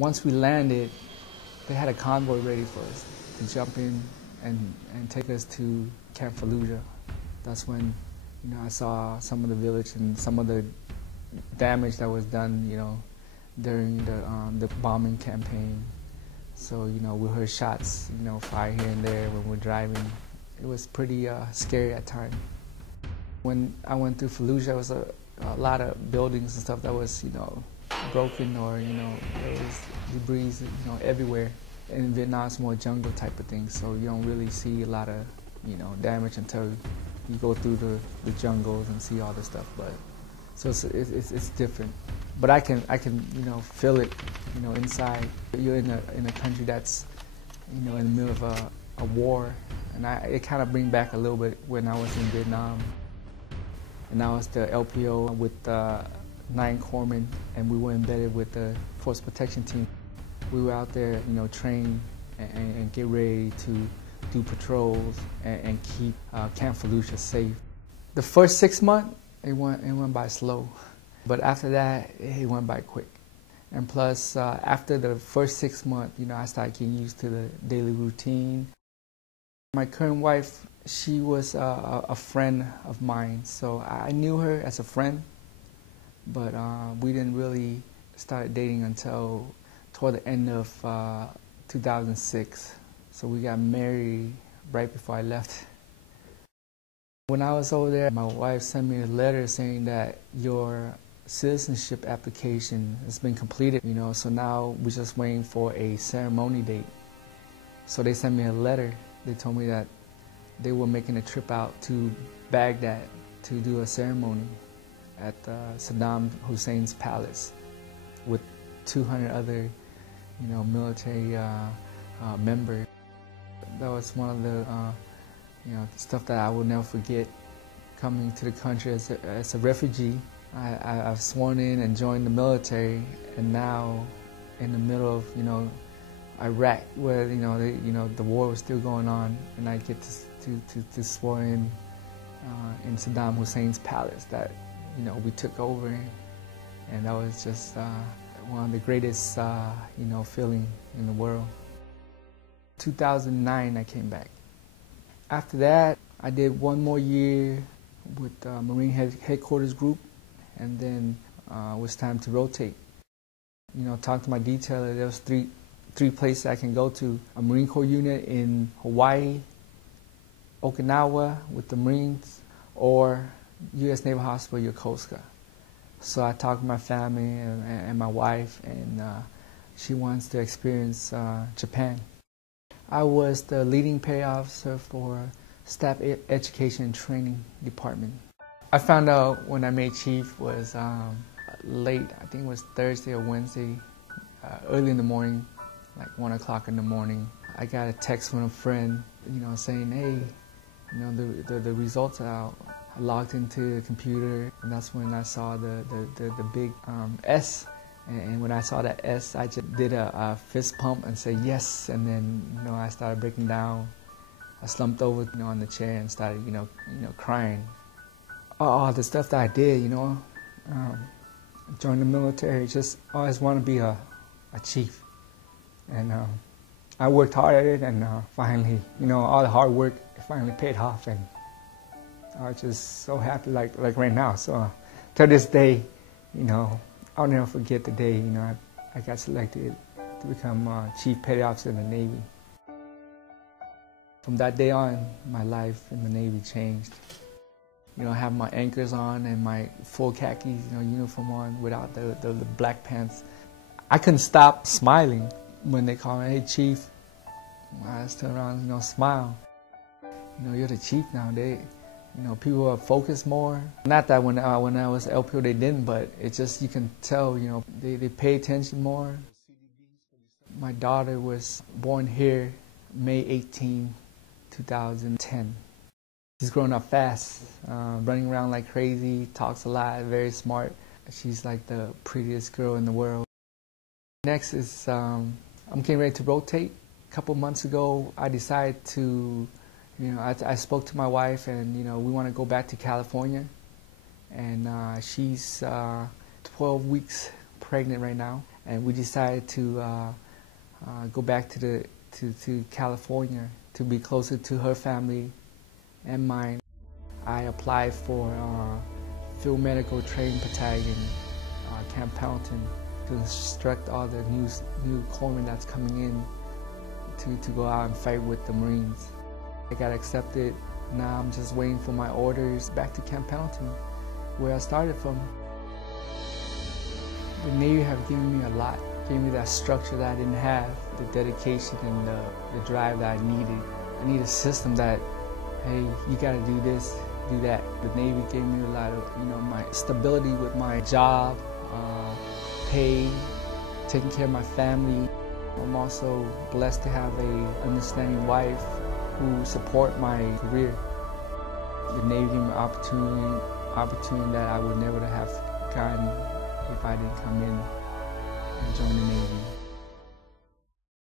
Once we landed, they had a convoy ready for us to jump in and take us to Camp Fallujah. That's when, I saw some of the village and some of the damage that was done, during the bombing campaign. So, we heard shots, fire here and there when we're driving. It was pretty scary at times. When I went through Fallujah, there was a lot of buildings and stuff that was, broken, or, there was debris, everywhere. In Vietnam, it's more jungle type of thing, so you don't really see a lot of, damage until you go through the jungles and see all this stuff. But so it's different. But I can feel it, inside. You're in a country that's, in the middle of a war, and it kind of brings back a little bit when I was in Vietnam. And I was the LPO with 9 corpsmen, and we were embedded with the Force Protection Team. We were out there, train and get ready to do patrols and keep Camp Fallujah safe. The first 6 months, it went by slow, but after that, it went by quick. And plus, after the first 6 months, I started getting used to the daily routine. My current wife, she was a friend of mine, so I knew her as a friend, but we didn't really start dating until toward the end of 2006. So we got married right before I left. When I was over there, my wife sent me a letter saying that your citizenship application has been completed, so now we're just waiting for a ceremony date. So they sent me a letter. They told me that they were making a trip out to Baghdad to do a ceremony at Saddam Hussein's palace with 200 other, military members. That was one of the, stuff that I will never forget. Coming to the country as a refugee, I've sworn in and joined the military, and now in the middle of, Iraq, where the war was still going on, and I get to swear in Saddam Hussein's palace that we took over, and that was just one of the greatest feeling in the world. 2009 I came back. After that I did 1 more year with Marine Headquarters Group, and then it was time to rotate. Talk to my detailer, there was three places I can go to. A Marine Corps unit in Hawaii, Okinawa with the Marines, or U.S. Naval Hospital, Yokosuka. So I talked to my family and my wife, and she wants to experience Japan. I was the leading petty officer for Staff Education and Training Department. I found out when I made chief was late, I think it was Thursday or Wednesday, early in the morning, like 1 o'clock in the morning. I got a text from a friend, saying, hey, the results are out. I logged into the computer, and that's when I saw the big S. And when I saw that S, I just did a fist pump and said yes. And then, I started breaking down. I slumped over, on the chair and started, crying. All the stuff that I did, joined the military. Just always want to be a chief. And I worked hard at it, and finally, all the hard work finally paid off. And I was just so happy, like right now. So to this day, I'll never forget the day, I got selected to become Chief Petty Officer in the Navy. From that day on, my life in the Navy changed. I have my anchors on and my full khakis, uniform on without the black pants. I couldn't stop smiling when they call me, hey, Chief. I just turn around, smile. You're the chief now. People are focused more. Not that when I was LPO they didn't, but it's just you can tell, they pay attention more. My daughter was born here May 18, 2010. She's growing up fast, running around like crazy, talks a lot, very smart. She's like the prettiest girl in the world. Next is I'm getting ready to rotate. A couple months ago, I decided to I spoke to my wife, and we want to go back to California, and she's 12 weeks pregnant right now, and we decided to go back to California to be closer to her family and mine. I applied for Field Medical Training Battalion, Camp Pendleton, to instruct all the new corpsmen that's coming in to go out and fight with the Marines. I got accepted. Now I'm just waiting for my orders back to Camp Pendleton, where I started from. The Navy have given me a lot, gave me that structure that I didn't have, the dedication and the drive that I needed. I need a system that, hey, you gotta do this, do that. The Navy gave me a lot of, my stability with my job, pay, taking care of my family. I'm also blessed to have an understanding wife who support my career. The Navy gave me an opportunity that I would never have gotten if I didn't come in and join the Navy.